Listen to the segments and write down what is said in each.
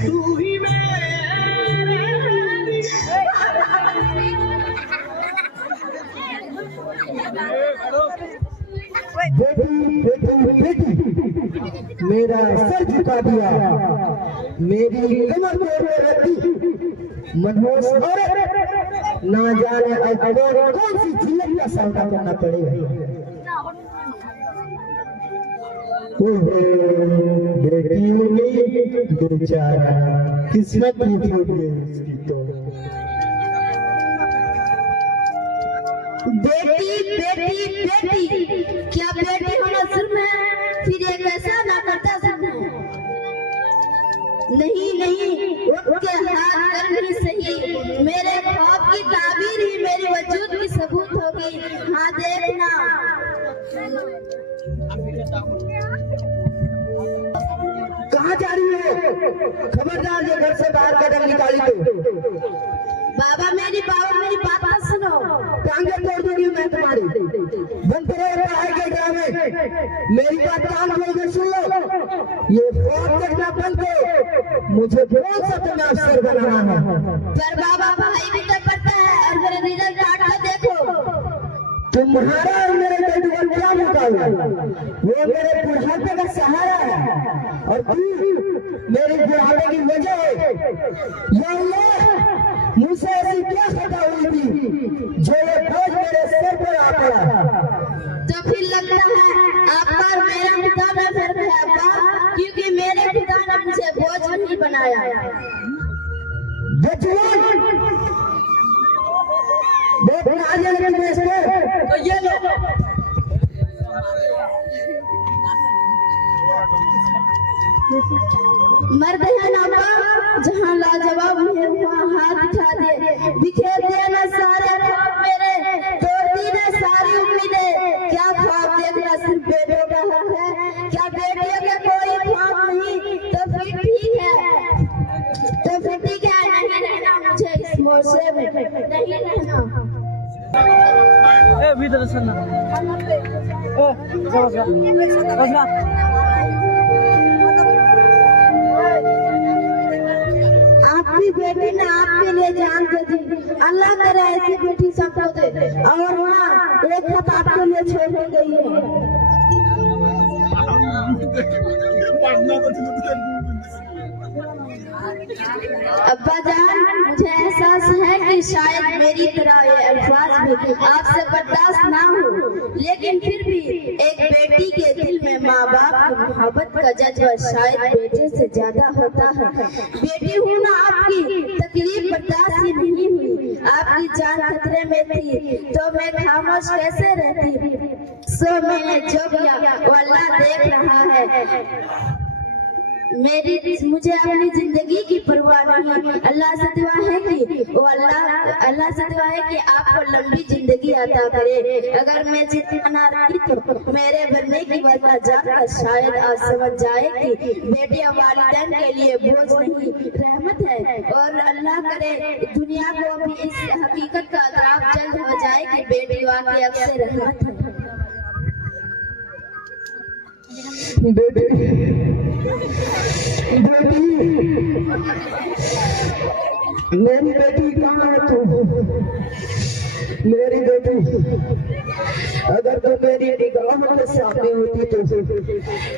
तू ही मेरा सर झुका दिया, मेरी कमर तोड़ रखी मनोज औरत, ना जाने अब कौन सी जिल्लत का सामना करना पड़ेगा। बेटी में बेचारा किस्मत की फूट गई उसकी तो। बेटी बेटी बेटी, क्या बेटी होना जुर्म है? फिर एक ऐसा ना करता जुर्म है। नहीं नहीं, उसके हाथ कर भी सही, मेरे ख्वाब की ताबीर ही मेरे वजूद की सबूत होगी। हाँ देखना। कहाँ जा रही है? खबरदार जो घर से बाहर कदम निकाली तो। बाबा मेरी बात मत सुनो। टांगे तोड़ दूंगी मैं तुम्हारी। बंद करो पढ़ाई के ड्रामे, मेरी बात कान खोल कर सुन लो। ये ख्वाब देखना बंद करो, मुझे कौन सा तुम्हें अफसर बनाना है। पर बाबा भाई भी तो पढ़ता है, और मेरा रिजल्ट कार्ड को देखो। तुम्हारा और मेरे बेटे का क्या मुकाबला? वो मेरे बुढ़ापे का सहारा है और तू मेरे बुढ़ापे की वजह है। या अल्लाह, मुझसे ऐसी क्या खता हुई थी जो ये बोझ मेरे सिर पर आ पड़ा? तो फिर लगता है आपका और मेरा खुदा में फर्क है अब्बा, क्योंकि मेरे खुदा ने मुझे बोझ नहीं बनाया। देखना आ जाने तो ये लो। मर्द है ना अब्बा, जहाँ लाजवाब है वहाँ हाथ उठा दे, बिखेर देना सारे ख्वाब मेरे, तोड़ दी ना सारी उम्मीदें। क्या ख्वाब देखना सिर्फ बेटों का हक है? क्या बेटियों का कोई ख्वाब नहीं? तो फिर ठीक है, नहीं रहना मुझे इस मोर्चे में, नहीं रहना। भीतर आपकी बेटी ने आपके लिए जान दे दी, अल्लाह करे ऐसी बेटी सबको दे। और वहाँ एक खत आपके लिए छोड़ दी गई है। अब्बा जान, मुझे एहसास है कि शायद मेरी तरह ये अल्फाज भी आपसे बर्दाश्त ना हो, लेकिन फिर भी एक बेटी के दिल में माँ बाप की मोहब्बत का जज्बा शायद बेटे से ज्यादा होता है। बेटी हूँ ना आपकी, तकलीफ बर्दाश्त ही नहीं हुई, आपकी जान खतरे में थी तो मैं खामोश कैसे रहती। सो मैंने जो किया वो अल्लाह देख रहा है। मुझे अपनी जिंदगी की परवाह नहीं। अल्लाह से दुआ है कि वो अल्लाह से दुआ है कि आपको लंबी जिंदगी अता करे। अगर मैं जिंदा ना रही तो मेरे बनने की वजह जानकर शायद आप समझ जाए कि बेटियां वालिदैन के लिए बोझ नहीं रहमत है। और अल्लाह करे दुनिया को भी इस हकीकत का अदराक जल्द हो जाए कि बेटी वाकई अक्सर रहमत है। बेटी मेरी बेटी कहाँ है तू? मेरी बेटी, अगर तो मेरी निगाहों के सामने होती तो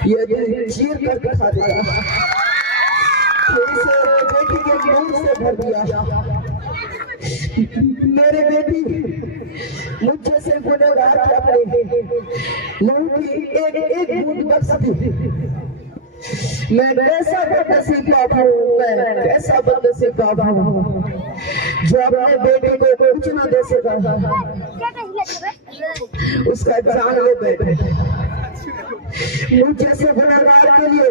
ये दिल चीर कर दिखा देगा। बेटी के मुंह से भर दिया। मेरी बेटी मुझे से गुनहगार के अपने लहू की एक बूंद बख्श दी। मैं कैसा बदनसीब बाबा हूँ, मैं कैसा बदनसीब बाबा हूँ जो अपने बेटे को कुछ न दे सका, उसका जान ले बैठे। मुझे से गुनहगार के लिए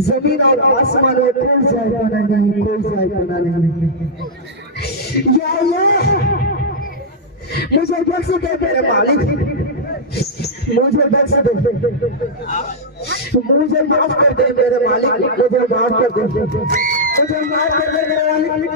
जमीन और आसमान में कोई जायका नहीं, कोई जायका नहीं। या अल्लाह, मुझे बख्श दे मेरे मालिक, मुझे बख्श दे, मुझे माफ कर दे मेरे मालिक, मुझे माफ कर दे, मुझे माफ कर दे मेरे मालिक।